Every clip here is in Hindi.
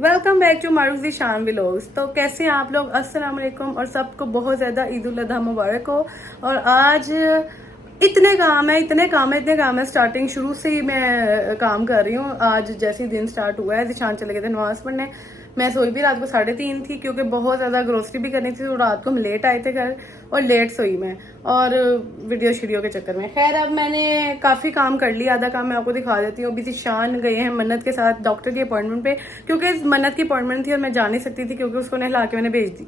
Welcome back to Maroof Zeeshan vlogs. तो कैसे हैं आप लोग? अस्सलाम वालेकुम और सबको बहुत ज़्यादा ईद उल अज़हा मुबारक हो। और आज इतने काम है स्टार्टिंग शुरू से ही मैं काम कर रही हूँ। आज जैसे ही दिन स्टार्ट हुआ है, ज़ीशान चले गए थे नमाज़ पढ़ने। मैं सोई भी रात को 3:30 थी क्योंकि बहुत ज़्यादा ग्रोसरी भी करनी थी। तो रात को हम लेट आए थे घर और लेट सोई मैं, और वीडियो शीडियो के चक्कर में। खैर अब मैंने काफ़ी काम कर लिया, आधा काम मैं आपको दिखा देती हूँ। अभी ज़ीशान गए हैं मन्नत के साथ डॉक्टर की अपॉइंटमेंट पे, क्योंकि मन्नत की अपॉइंटमेंट थी और मैं जा नहीं सकती थी क्योंकि उसको नहला के मैंने भेज दी।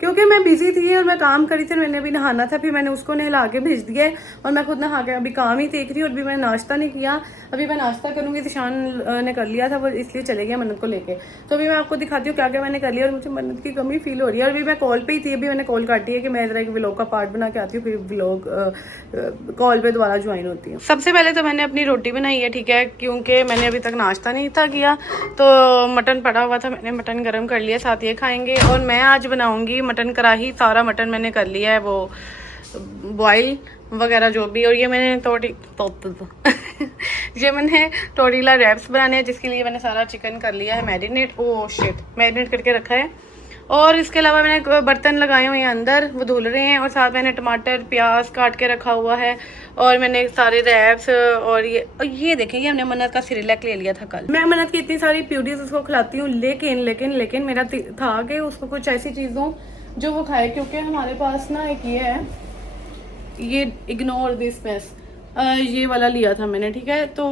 क्योंकि मैं बिजी थी और मैं काम करी थी, मैंने अभी नहाना था, फिर मैंने उसको नहला के भेज दिया है और मैं खुद नहा के अभी काम ही देख रही हूँ। और अभी मैंने नाश्ता नहीं किया, अभी मैं नाश्ता करूंगी। ज़ीशान ने कर लिया था, वो इसलिए चले गया मन्नत को लेके। तो अभी मैं आपको दिखाती हूँ क्या क्या मैंने कर लिया और मुझे मन्नत की कमी फील हो रही है। और अभी मैं कॉल पे ही थी, अभी मैंने कॉल काटी है कि मैं इधर एक व्लॉग का पार्ट बना के आती हूँ, फिर व्लॉग कॉल पे दोबारा ज्वाइन होती हूँ। सबसे पहले तो मैंने अपनी रोटी बनाई है, ठीक है, क्योंकि मैंने अभी तक नाश्ता नहीं था किया। तो मटन पड़ा हुआ था, मैंने मटन गर्म कर लिया, साथ ये खाएंगे। और मैं आज बनाऊंगी मटन कढ़ाई। सारा मटन मैंने कर लिया है वो बॉयल वगैरह जो भी। और ये मैंने ये मैंने टोरीला रैप्स बनाने हैं, जिसके लिए मैंने सारा चिकन कर लिया है मैरिनेट। मैरिनेट करके रखा है। और इसके अलावा मैंने बर्तन लगाए हुए हैं अंदर, वो धुल रहे हैं। और साथ मैंने टमाटर प्याज काट के रखा हुआ है। और मैंने सारे रैप्स और ये देखें, ये हमने मन्नत का सिरेलैक ले लिया था कल। मैं मन्नत की इतनी सारी प्यूरीज उसको खिलाती हूँ, लेकिन मेरा था कि उसको कुछ ऐसी चीज़ दूँ जो वो खाए, क्योंकि हमारे पास ना एक ये है, ये इग्नोर दिस मेस, ये वाला लिया था मैंने, ठीक है। तो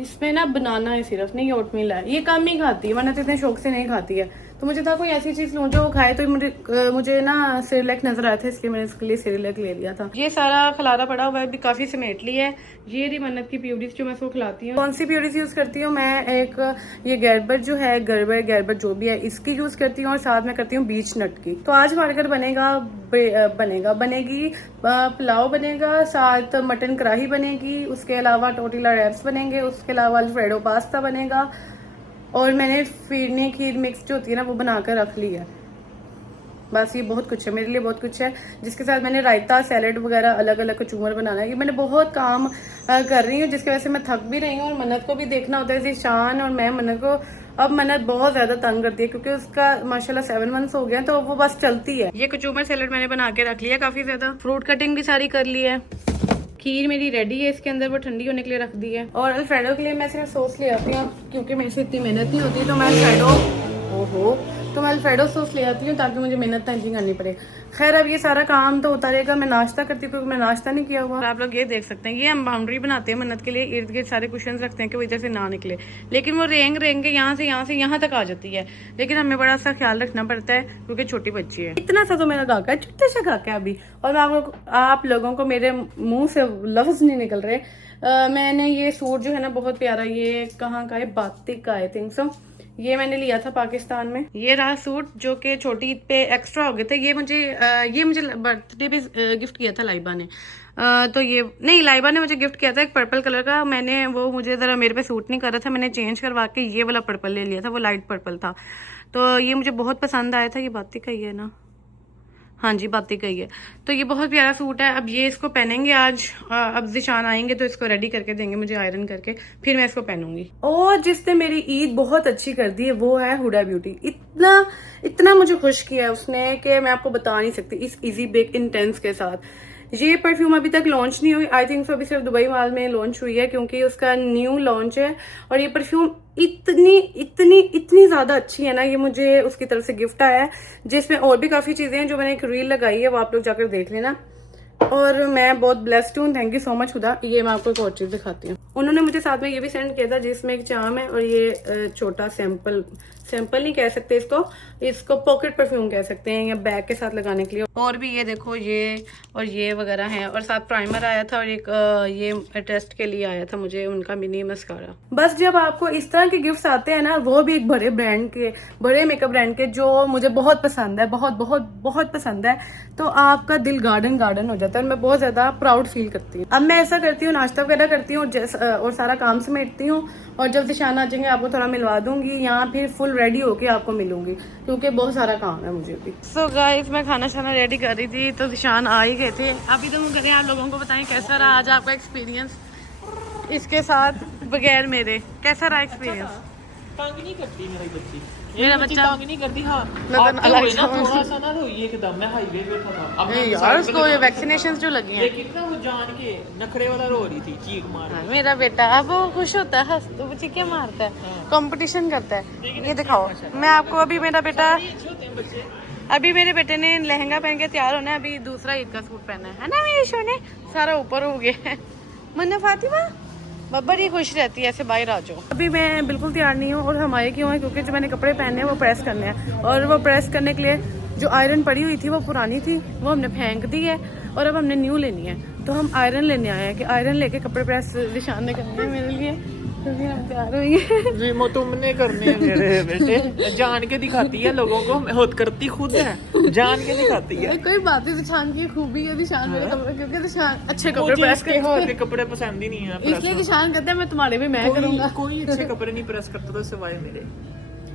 इसमें ना बनाना है सिर्फ, नहीं ओटमील है। ये कम ही खाती है, वरना तो इतने शौक से नहीं खाती है। तो मुझे था कोई ऐसी चीज लूं जो वो खाए। तो मुझे ना सिरेलैक नजर आया था, इसलिए मैंने इसके लिए सिरेलैक ले लिया था। ये सारा खलारा पड़ा हुआ है, भी काफी समेट ली है। ये रही मन्नत की प्यूरीज जो मैं इसको खिलाती हूँ। कौन सी प्यूरीज यूज करती हूँ मैं? एक ये गैरबर जो है, गैरबर जो भी है, इसकी यूज करती हूँ। और साथ में करती हूँ बीच नट की। तो आज हमारे घर बनेगी पुलाव बनेगा, साथ मटन कढ़ाई बनेगी, उसके अलावा टोटीला रैप्स बनेंगे, उसके अलावा अल्फ्रेडो पास्ता बनेगा। और मैंने फिरनी खीर मिक्स जो होती है ना, वो बनाकर रख ली है। बस ये बहुत कुछ है, मेरे लिए बहुत कुछ है। जिसके साथ मैंने रायता, सैलेड वगैरह अलग अलग कचूमर बनाना है। ये मैंने बहुत काम कर रही हूँ, जिसकी वजह से मैं थक भी रही हूँ। और मन्नत को भी देखना होता है, ज़ीशान और मैं मन्नत को। अब मन्नत बहुत ज्यादा तंग करती है क्योंकि उसका माशाल्लाह 7 मंथ्स हो गए, तो वो बस चलती है। ये कचूमर सैलेड मैंने बना के रख लिया काफी ज्यादा। फ्रूट कटिंग भी सारी कर ली है। खीर मेरी रेडी है, इसके अंदर वो ठंडी होने के लिए रख दी है। और अल्फ्रेडो के लिए मैं सिर्फ सॉस ले आती हूँ, क्योंकि मेरे से इतनी मेहनत नहीं होती। तो मैं अल्फ्रेडो सॉस ले आती हूँ ताकि मुझे मेहनत नहीं करनी पड़े। खैर अब ये सारा काम तो होता रहेगा। मैं नाश्ता करती हूँ क्योंकि मैं नाश्ता नहीं किया हुआ। आप लोग ये देख सकते हैं, ये हम बाउंड्री बनाते हैं मन्नत के लिए, इर्द गिर्द सारे कुशन रखते हैं कि वो इधर से ना निकले। लेकिन वो रेंग के यहाँ से यहाँ तक आ जाती है। लेकिन हमें बड़ा सा ख्याल रखना पड़ता है क्योंकि छोटी बच्ची है। इतना सा तो मेरा काका है, छोटे सा काका है अभी। और आप लोगों को मेरे मुंह से लफ्ज नहीं निकल रहे। मैंने ये सूट जो है ना बहुत प्यारा, ये कहाँ का है, बातिक का आई थिंक सो। ये मैंने लिया था पाकिस्तान में। ये रहा सूट जो कि छोटी ईद पे एक्स्ट्रा हो गए थे। ये मुझे बर्थडे पे गिफ्ट किया था लाइबा ने। तो ये नहीं, लाइबा ने मुझे गिफ्ट किया था एक पर्पल कलर का। मैंने वो, मुझे जरा मेरे पे सूट नहीं कर रहा था, मैंने चेंज करवा के ये वाला पर्पल ले लिया था। वो लाइट पर्पल था, तो ये मुझे बहुत पसंद आया था। ये बातिक का ही है ना? हाँ जी, बातिक का ही है। तो ये बहुत प्यारा सूट है। अब ये इसको पहनेंगे आज। अब ज़ीशान आएंगे तो इसको रेडी करके देंगे मुझे आयरन करके, फिर मैं इसको पहनूंगी। और जिसने मेरी ईद बहुत अच्छी कर दी है वो है हुडा ब्यूटी। इतना मुझे खुश किया है उसने कि मैं आपको बता नहीं सकती। इस इजी बेक इंटेंस के साथ ये परफ्यूम अभी तक लॉन्च नहीं हुई, आई थिंक सो अभी सिर्फ दुबई माल में लॉन्च हुई है क्योंकि उसका न्यू लॉन्च है। और ये परफ्यूम इतनी ज्यादा अच्छी है ना, ये मुझे उसकी तरफ से गिफ्ट आया है, जिसमें और भी काफी चीजें हैं। जो मैंने एक रील लगाई है वो आप लोग जाकर देख लेना। और मैं बहुत ब्लेस्ड हूँ, थैंक यू सो मच खुदा। ये मैं आपको एक और चीज दिखाती हूँ। उन्होंने मुझे साथ में ये भी सेंड किया था, जिसमें एक चाम है और ये छोटा सैंपल नहीं कह सकते इसको पॉकेट परफ्यूम कह सकते हैं, या बैग के साथ लगाने के लिए। और भी ये देखो, ये वगैरह हैं। और साथ प्राइमर आया था और एक ये टेस्ट के लिए आया था मुझे उनका मिनी मस्कारा। बस जब आपको इस तरह के गिफ्ट्स आते हैं ना, वो भी एक बड़े मेकअप ब्रांड के, जो मुझे बहुत पसंद है, बहुत पसंद है, तो आपका दिल गार्डन हो जाता है। मैं बहुत ज्यादा प्राउड फील करती हूँ। अब मैं ऐसा करती हूँ, नाश्ता वगैरह करती हूँ और सारा काम समेटती हूँ। और जब ज़ीशान आ जाएंगे आपको थोड़ा मिलवा दूंगी, या फिर फुल रेडी होके आपको मिलूंगी क्योंकि बहुत सारा काम है मुझे भी। सो गाइस, मैं खाना रेडी कर रही थी तो ज़ीशान आ ही गए थे। अभी तो करें, आप लोगों को बताएं कैसा रहा आज आपका एक्सपीरियंस इसके साथ बगैर मेरे। कैसा रहा एक्सपीरियंस? तंग नहीं करती मेरी बच्ची, मेरा बच्ची बच्चा तंग नहीं करती। हाँ लगन अलग ना थोड़ा सा ना रोई एकदम, मैं हाईवे पे था अब मैं यार उसको ये वैक्सीनेशन जो लगी हैं। लेकिन ना वो जान के नखरे वाला रो रही थी, चीख मार हाँ, मेरा बेटा अब वो खुश होता है, हंसता है, चीखें मारता है, कंपटीशन करता है। ये दिखाओ, मैं आपको अभी मेरा बेटा, अच्छे होते हैं बच्चे। अभी मेरे बेटे ने लहंगा पहन के तैयार होना है, अभी दूसरा ईद का सूट पहना है ना मेरी शोने, सारा ऊपर हो गया है। मन्ना फातिमा बड़ी खुश रहती है ऐसे बाहर आ जाओ। अभी मैं बिल्कुल तैयार नहीं हूँ और हमारे क्यों है, क्योंकि जो मैंने कपड़े पहने हैं वो प्रेस करने हैं, और वो प्रेस करने के लिए जो आयरन पड़ी हुई थी वो पुरानी थी, वो हमने फेंक दी है और अब हमने न्यू लेनी है। तो हम आयरन लेने आए हैं कि आयरन लेके कपड़े प्रेस निशान ने करने हैं मेरे लिए, क्योंकि हम तैयार होंगे। जी वो तुमने करने हैं मेरे बेटे, जान के दिखाती है लोगों को, खुद करती खुद है, जान के दिखाती है। कोई बात नहीं, निशान की खूबी है निशान मेरे कपड़े, क्योंकि निशान अच्छे कपड़े प्रेस के हो के कपड़े पसंद ही नहीं है, इसलिए निशान कहते हैं मैं तुम्हारे भी मैं करूंगा। कोई अच्छे कपड़े नहीं प्रेस करता तो सिवाय मेरे।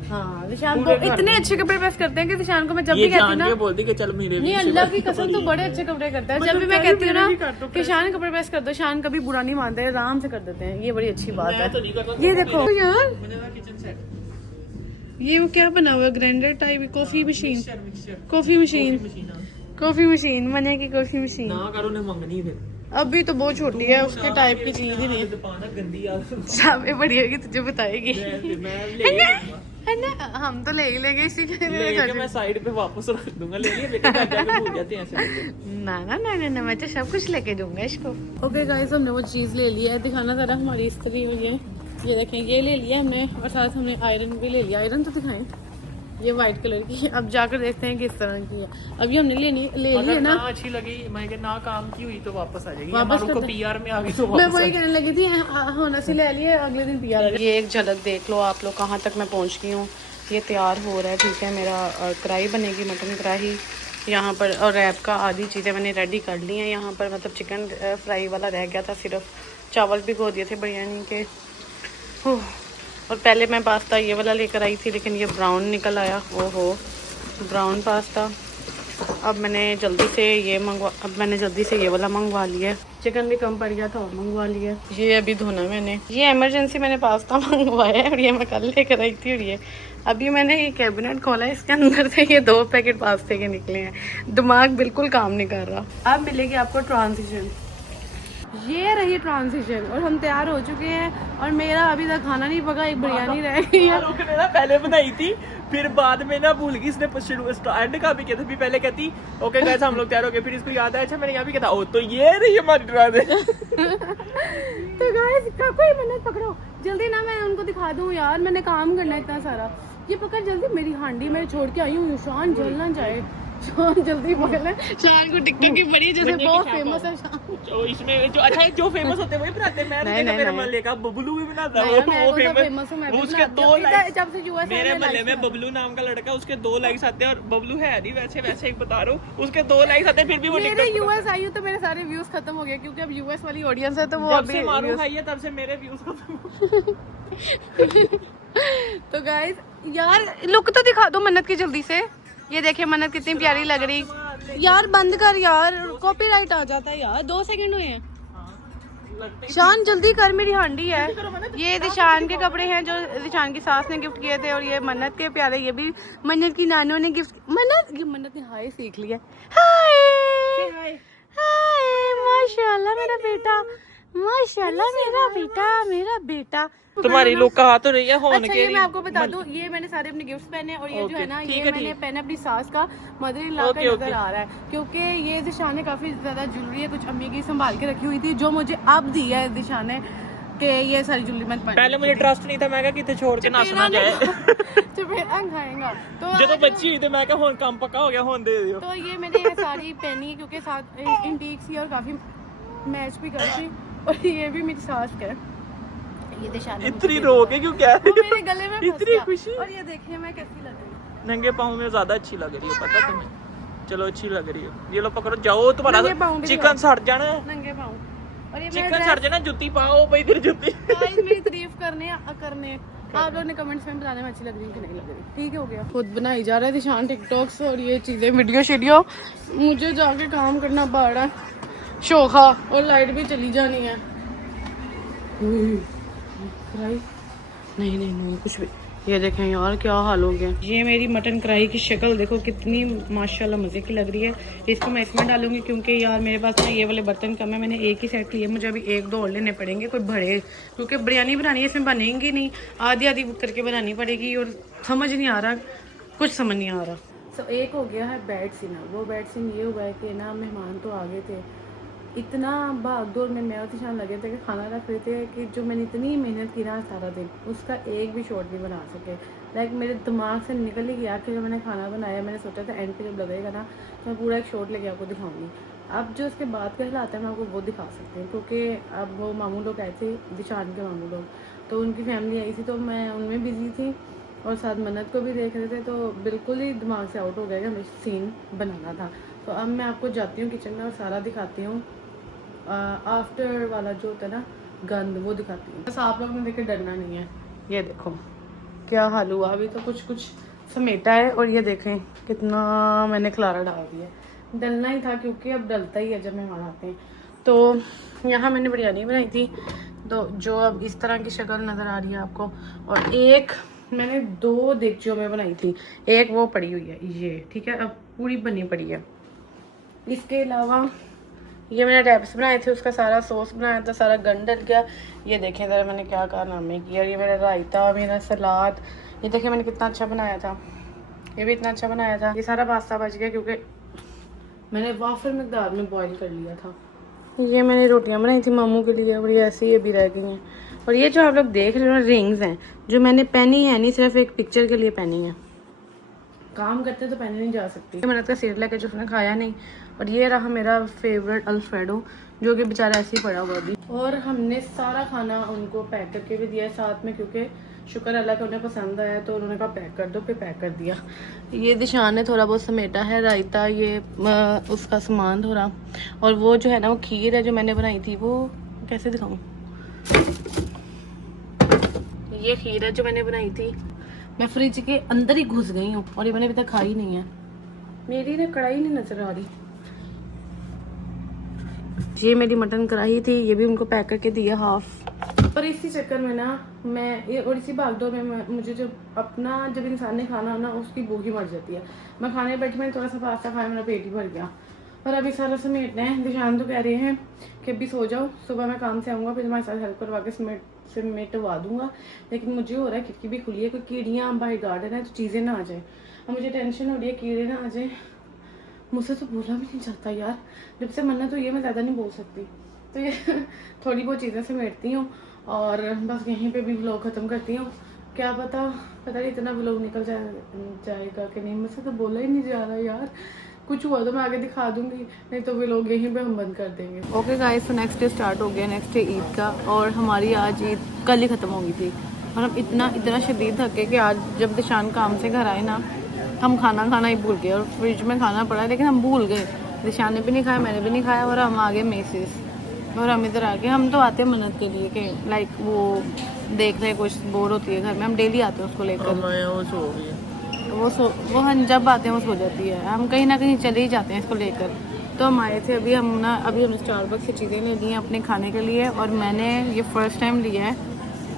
हाँ निशान को इतने अच्छे कपड़े प्रेस करते हैं कि निशान को मैं जब भी कहती ना बोलती कि चल मेरे नहीं, अल्लाह की कसम तो बड़े अच्छे कपड़े करता है। जब भी मैं कहती हूँ ना कि शान कपड़े प्रेस कर दो, शान कभी बुरा नहीं मानते, आराम से कर देते हैं, ये बड़ी अच्छी बात है। ये देखो यार किचन सेट, ये वो क्या बना हुआ है, grinder type, coffee machine, coffee machine मने की कॉफी मशीन ना करो ने मंगनी फिर, अभी तो बहुत छोटी है, उसके टाइप की चीज ही नहीं गंदी आदत सामने बड़ी होगी तुझे बताएगी। है ना, हम तो ले ही लेंगे इसी के लिए, मैं साइड पे वापस रख दूंगा, ले लिए लेकिन घर जाके भूल जाते हैं ऐसे। ना ना ना ना ना, मैं तो सब कुछ लेके दूंगा इसको। ओके गाइस, हमने वो चीज़ ले ली है, दिखाना जरा हमारी इस्त्री हुई है, ये देखें ये ले लिया हमने, और साथ हमने आयरन भी ले लिया। आयरन तो दिखाएं, ये वाइट कलर की है, अब जाकर देखते हैं किस तरह की है। अभी हमने ले ली है ना, अच्छी लगी मैं कि ना काम की हुई तो वापस आ जाएगी, वापस को पीआर में आ गई तो मैं वही कहने लगी थी, होना से ले लिए अगले दिन पीआर। ये एक झलक देख लो आप लोग कहाँ तक मैं पहुँच गई हूँ। ये तैयार हो रहा है, ठीक है, मेरा कढ़ाई बनेगी, मटन कढ़ाई यहाँ पर, और रैप का आधी चीज़ें मैंने रेडी कर ली हैं यहाँ पर, मतलब चिकन फ्राई वाला रह गया था, सिर्फ चावल भिगो दिए थे बिरयानी के। और पहले मैं पास्ता ये वाला लेकर आई थी, लेकिन ये ब्राउन निकल आया, ओहो ब्राउन पास्ता। अब मैंने जल्दी से ये वाला मंगवा लिया, चिकन भी कम पड़ गया था और मंगवा लिया। ये अभी धोना मैंने, ये इमरजेंसी मैंने पास्ता मंगवाया है, और ये मैं कल लेकर आई थी, और ये अभी मैंने ये कैबिनेट खोला है, इसके अंदर से ये 2 पैकेट पास्ते के निकले हैं, दिमाग बिल्कुल काम नहीं कर रहा। अब मिलेगी आपको ट्रांजिशन, ये रही ट्रांजिशन, और हम तैयार हो चुके हैं, और मेरा अभी तक खाना नहीं पका, एक बिरयानी रह गई है। पहले बनाई थी, फिर बाद में ना भूल गई, इसने एंड का भी कहता, पहले कहती ओके गाइस हम लोग तैयार हो गए, फिर इसको याद आया, अच्छा मैंने यहाँ भी कहता ओ तो ये रही हमारी ट्रांजिशन। तो गाइस कोई मिनट पकड़ो जल्दी ना, मैं उनको दिखा दूं यार, मैंने काम करना है इतना सारा। ये पकड़ जल्दी, मेरी हांडी मैं छोड़ के आई हूँ, शान जल ना जाए, शान जल्दी पकड़ ले। शान को टिकटॉक की बड़ी जैसे बहुत फेमस है शान, जो इसमें जो अच्छा जो फेमस होते हैं वही बनाते हैं, मैं मेरे महल्ले का बबलू भी बनाता है, वो फेमस है, उसके 2 लाइक्स, जब से यूएस मेरे महल्ले में बबलू नाम का लड़का, उसके 2 लाइक्स आते हैं, और बबलू है नहीं वैसे एक बता रहा हूँ, उसके 2 लाइक्स आते हैं, फिर भी वो मेरे यूएस आई हूँ तो मेरे सारे व्यूज खत्म हो गए, क्योंकि अब यूएस वाली ऑडियंस है, तो वो अभी मारू खाई है तब से मेरे व्यूज खत्म। तो गाइस यार लुक तो दिखा दो मन्नत की जल्दी से, ये देखिए मन्नत कितनी प्यारी लग रही। यार बंद कर यार, कॉपीराइट आ जाता है यार, 2 सेकंड हुए हैं। शान जल्दी कर, मेरी हांडी है। ये दिशान के कपड़े हैं जो दिशान की सास ने गिफ्ट किए थे, और ये मन्नत के प्यारे, ये भी मन्नत की नानों ने गिफ्ट, मन्नत ने हाय सीख लिया, हाय हाय माशाल्लाह मेरा बेटा, माशाल्लाह मेरा बेटा। तुम्हारी लोग कहा तो रही है होने अच्छा, के ये मैं आपको बता दूं, ये मैंने सारे अपने गिफ्ट्स पहने, और ये जो है ना, ये मैंने पहने अपनी सास का, मदर इन लॉ का नजर आ रहा है, क्योंकि ये दिशान ने काफी ज्यादा ज्वेलरी है, कुछ अम्मी की संभाल के रखी हुई थी, जो मुझे अब दी है दिशान ने, कि ये सारी ज्वेलरी मत पहन। पहले मुझे ट्रस्ट नहीं था, मैं क्या कितने छोड़ के ना सुना जाए, चपेड़ा खाएगा। तो जब बच्ची हुई तो मैं क्या होन काम पक्का हो गया, होन दे दियो। तो ये मैंने सारी पहनी है, क्योंकि साथ इंटीक सी और काफी मैच भी करती, और ये भी मेरी सास का है। ये दिशान इतनी रो के क्यों क्या मेरे गले में इतनी खुशी। और ये देखिए मैं कैसी लग रही हूँ, नंगे पाँव में ज्यादा अच्छी लग रही है, पता तुम्हें, चलो अच्छी लग रही है। ये लो पकड़ो, जाओ तुम्हारा चिकन सड़ जाना है, नंगे पाँव, और ये चिकन सड़ जाना, जुत्ती पाओ भाई तेरी जुत्ती। गाइस मेरी तारीफ करने आप लोगों ने कमेंट्स में बताने में अच्छी लग रही है कि नहीं लग रही। ठीक हो गया, खुद बनाई जा रहा है दिशान टिकटॉक्स और ये चीजें, वीडियो शीडियो, मुझे जाके काम करना पड़ रहा है, शोखा, और लाइट भी चली जानी है। नहीं कुछ भी, ये देखें यार क्या हाल हो गया। ये मेरी मटन कढ़ाई की शक्ल देखो कितनी माशाल्लाह मज़े की लग रही है। इसको मैं इसमें डालूंगी क्योंकि यार मेरे पास ना ये वाले बर्तन कम है। मैंने एक ही सेट लिए, मुझे अभी एक दो और लेने पड़ेंगे कोई बड़े, क्योंकि बिरयानी बनानी है, इसमें बनेंगी नहीं, आधी आधी करके बनानी पड़ेगी और समझ नहीं आ रहा, कुछ समझ नहीं आ रहा। तो एक हो गया है बेड सीन। वो बेड सीन ये हुआ है कि ना मेहमान तो आ गए थे, इतना भाग दौड़ में मैं और तिशान लगे थे कि खाना रख रहे थे कि जो मैंने इतनी मेहनत की ना सारा दिन, उसका एक भी शॉट नहीं बना सके। लाइक मेरे दिमाग से निकल ही गया कि जब मैंने खाना बनाया, मैंने सोचा था एंड पे जब लगेगा ना तो मैं पूरा एक शॉट लेके आपको दिखाऊंगी। अब जो उसके बाद का हालात है मैं आपको वो दिखा सकती हूँ, क्योंकि अब वो मामू लोग आए थे, दिशान के मामू लोग, तो उनकी फैमिली आई थी, तो मैं उनमें बिजी थी और साथ मन्नत को भी देख रहे थे, तो बिल्कुल ही दिमाग से आउट हो गया कि हमें सीन बनाना था। तो अब मैं आपको जाती हूँ किचन में और सारा दिखाती हूँ, आफ्टर वाला जो होता है ना गंद, वो दिखाती हूँ। बस आप लोग ने देखे डरना नहीं है। ये देखो क्या हाल हुआ, अभी तो कुछ कुछ समेटा है और ये देखें कितना मैंने खलारा डाल दिया। डलना ही था क्योंकि अब डलता ही है जब मेहमान आते हैं। तो यहाँ मैंने बिरयानी बनाई थी, तो जो अब इस तरह की शक्ल नज़र आ रही है आपको, और एक मैंने 2 देगचियों में बनाई थी, एक वो पड़ी हुई है ये, ठीक है, अब पूरी बनी पड़ी है। इसके अलावा ये मैंने रैप्स बनाए थे, उसका सारा सॉस बनाया था, सारा गंद डल गया। ये देखें ज़रा मैंने क्या कारनामे किया। ये मेरा रायता, मेरा सलाद, ये देखें मैंने कितना अच्छा बनाया था, ये भी इतना अच्छा बनाया था। ये सारा पास्ता बच गया क्योंकि मैंने वाफर मकदार में बॉईल कर लिया था। ये मैंने रोटियां बनाई थी मामू के लिए और ये ऐसे ही अभी रह गई हैं। और ये जो आप लोग देख रहे हो ना रिंग्स हैं, जो मैंने पहनी है, नहीं सिर्फ एक पिक्चर के लिए पहनी है, काम करते तो पहने नहीं जा सकती। मैंने तो सिर लेके जो उसने खाया नहीं। और ये रहा मेरा फेवरेट अल्फ्रेडो, जो कि बेचारा ऐसे ही पड़ा हुआ अभी। और हमने सारा खाना उनको पैक करके भी दिया है साथ में, क्योंकि शुक्र अल्लाह का उन्हें पसंद आया, तो उन्होंने कहा पैक कर दो, फिर पैक कर दिया। ये दिशान ने थोड़ा बहुत समेटा है, रायता, ये उसका सामान थोड़ा, और वो जो है ना वो खीर है जो मैंने बनाई थी, वो कैसे दिखाऊँ, ये खीर है जो मैंने बनाई थी। मैं फ्रिज के अंदर ही घुस गई हूँ और ये मैंने अभी तक खाई नहीं है। मेरी ना कढ़ाई नहीं नजर आ रही। ये मेरी मटन कढ़ाई थी, ये भी उनको पैक करके दिया हाफ। और इसी चक्कर में ना मैं ये, और इसी भागदौड़ में मुझे जब इंसान ने खाना ना उसकी भूख ही मर जाती है। मैं खाने बैठी, मैंने थोड़ा सा पास्ता खाया, मेरा पेट ही भर गया। और अभी सारा समेटना है। दिशान तो कह रहे हैं कि अभी सो जाओ, सुबह मैं काम से आऊँगा फिर तुम्हारे साथ हेल्प करवा के समेटवा दूंगा। लेकिन मुझे हो रहा है खिड़की भी खुली है, कोई कीड़ियाँ बाहर गार्डन है तो चीज़ें ना आ जाए। अब मुझे टेंशन हो रही है कीड़े ना आ जाए। मुझसे तो बोला भी नहीं जाता यार, जब से मन्नत तो ये मैं ज़्यादा नहीं बोल सकती। तो ये थोड़ी बहुत चीज़ें समेटती हूँ और बस यहीं पे भी व्लॉग ख़त्म करती हूँ। क्या पता नहीं इतना व्लॉग निकल जाएगा कि नहीं, मुझसे तो बोला ही नहीं जा रहा यार। कुछ हुआ तो मैं आगे दिखा दूंगी, नहीं तो वे लोग यहीं पे हम बंद कर देंगे। ओके गाइस, तो नेक्स्ट डे स्टार्ट हो गया, नेक्स्ट डे ईद का, और हमारी आज ईद कल ही ख़त्म हो गई थी। और हम इतना शदीद थके कि आज जब दिशान काम से घर आए ना, हम खाना ही भूल गए और फ्रिज में खाना पड़ा, लेकिन हम भूल गए। दिशान ने भी नहीं खाया, मैंने भी नहीं खाया, और हम आ गए मेसिस। और हम इधर आ गए। हम तो आते हैं मन्नत के लिए कि लाइक वो देख रहे कुछ बोर होती है घर में, हम डेली आते हैं उसको लेकर। वो हम जब आते हैं वो सो जाती है, हम कहीं ना कहीं चले ही जाते हैं इसको लेकर। तो हम आए थे अभी हमने स्टारबक्स से चीज़ें ले ली हैं अपने खाने के लिए, और मैंने ये फर्स्ट टाइम लिया है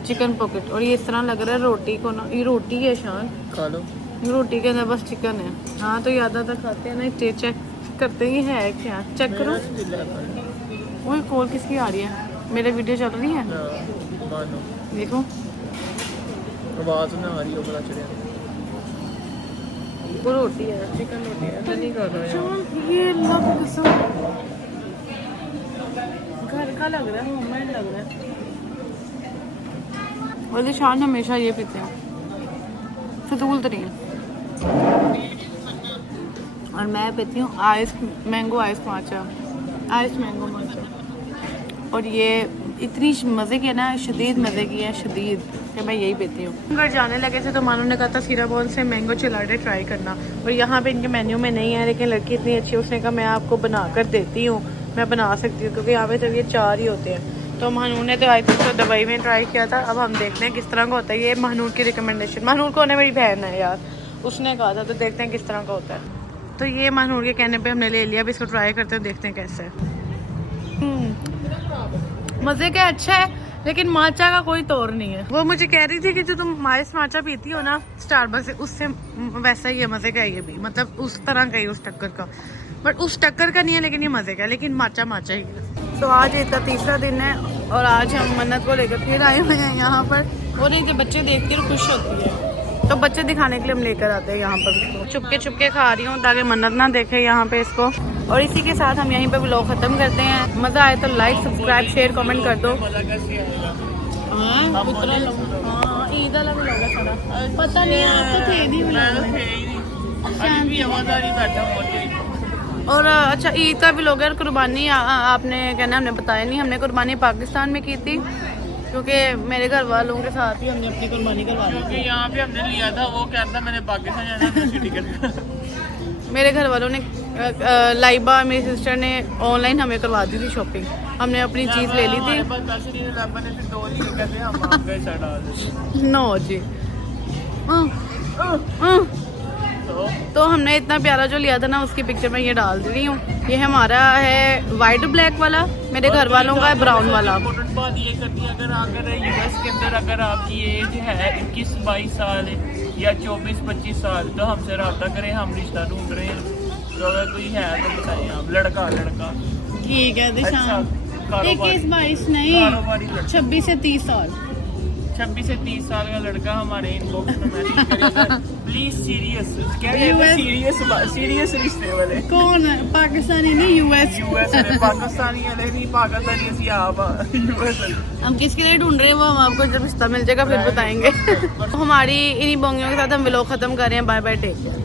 चिकन पॉकेट। और ये इस तरह लग रहा है रोटी को ना, ये रोटी है शान, खा लो। रोटी के अंदर बस चिकन है। हाँ तो याद आता खाते हैं ना, चेक करते ही है क्या, चेक करो। वो कॉल किसकी आ रही है, मेरे वीडियो चल रही है, देखो आवाज़ ना आ रही हो, बड़ा चढ़िया। वो रोटी है, चिकन रोटी है। नहीं कर रहा ये अल्लाह की कसम घर का लग रहा है, होममेड लग रहा है। और दिशान हमेशा ये पीते हैं, फजूल तरीन। और मैं पीती हूँ मैंगो आइस मैंगो माचा। और ये इतनी मज़े की है ना, शदीद मज़े की है, शदीद, कि मैं यही पीती हूँ। घर जाने लगे थे तो मानो ने कहा था सीराबॉल से मैंगो चिलाटे ट्राई करना, और यहाँ पे इनके मेन्यू में नहीं है, लेकिन लड़की इतनी अच्छी, उसने कहा मैं आपको बना कर देती हूँ, मैं बना सकती हूँ, क्योंकि यहाँ पे सिर्फ ये 4 ही होते हैं। तो महनूर ने तो आई थिंक तो दुबई में ट्राई किया था, अब हम देखते हैं किस तरह का होता है। ये महनूर की रिकमेंडेशन, महनूर को मेरी बहन है यार, उसने कहा था, तो देखते हैं किस तरह का होता है। तो ये महनूर के कहने पे हमने ले लिया, अब इसको ट्राई करते हैं, देखते हैं कैसे है। मज़े का अच्छा है, लेकिन माचा का कोई तौर नहीं है। वो मुझे कह रही थी कि जो तुम माइस माचा पीती हो ना स्टारबक्स से, उससे वैसा ही है मजे का है ये भी, मतलब उस तरह का ही उस टक्कर का, बट उस टक्कर का नहीं है लेकिन ये मजे का है, लेकिन माचा माचा ही है। तो आज इसका तीसरा दिन है और आज हम मन्नत को लेकर फिर आए हुए हैं यहाँ पर, और ये जो बच्चे देखते हैं खुश होती है, तो बच्चे दिखाने के लिए हम लेकर आते हैं यहाँ पर इसको। चुपके चुपके खा रही हूँ ताकि मन्नत ना देखे यहाँ पे इसको। और इसी के साथ हम यहीं पे व्लॉग खत्म करते हैं। मजा आए तो लाइक सब्सक्राइब शेयर कमेंट कर दो। ईद वाला व्लॉग है सारा, पता नहीं आप तो थे नहीं व्लॉग। और अच्छा ईद का व्लॉग है, कुर्बानी आपने कहना हमने बताया नहीं, हमने कुर्बानी पाकिस्तान में की थी क्योंकि मेरे घर वालों के साथ ही हमने अपनी कुर्बानी करवा ली। क्योंकि यहाँ पे हमने लिया था, वो कहता मैंने पाकिस्तान जाना है टिकट। मेरे घर वालों ने लाइबा मेरी सिस्टर ने ऑनलाइन हमें करवा दी थी शॉपिंग, हमने अपनी चीज़ ले ली थी। नो जी तो हमने इतना प्यारा जो लिया था ना उसकी पिक्चर में ये डाल दे रही हूँ। ये हमारा है वाइट ब्लैक वाला, मेरे घर वालों का है ब्राउन वाला। इम्पोर्टेंट बात ये करनी है, अगर यूएस के अंदर अगर आपकी एज है 21-22 साल या 24-25 साल तो हमसे रब्ता करें, हम रिश्ता ढूंढ रहे हैं। तो अगर कोई है तो बताइए आप, लड़का ठीक है दिशान। 21-22 नहीं 26 से 30 साल, 26 से 30 साल का लड़का हमारे इनबॉक्स में मैसेज करेगा प्लीज सीरियस रिश्ते वाले। कौन है? पाकिस्तानी नहीं यूएस पाकिस्तानी वाले नहीं, पाकिस्तानी ਅਸੀਂ आप यूएस हम किसके लिए ढूंढ रहे हैं वो हम आपको जब रिश्ता मिल जाएगा फिर बताएंगे। हमारी इन्हीं बोंगियों के साथ हम व्लॉग खत्म कर रहे हैं। Bye bye take care.